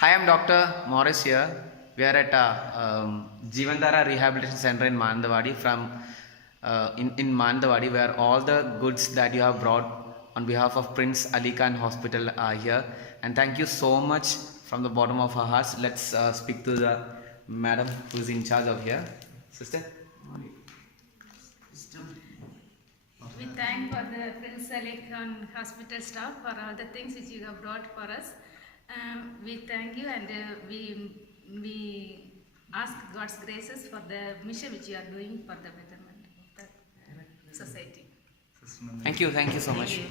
Hi, I'm Dr. Morris here. We are at Jivandhara Rehabilitation Center in Manandawadi in Manandawadi, where all the goods that you have brought on behalf of Prince Aly Khan Hospital are here. And thank you so much from the bottom of our hearts. Let's speak to the madam who is in charge of here. Sister? We thank for the Prince Aly Khan Hospital staff for all the things which you have brought for us. We thank you and we ask God's graces for the mission which you are doing for the betterment of the society. Thank you so much. Thank you.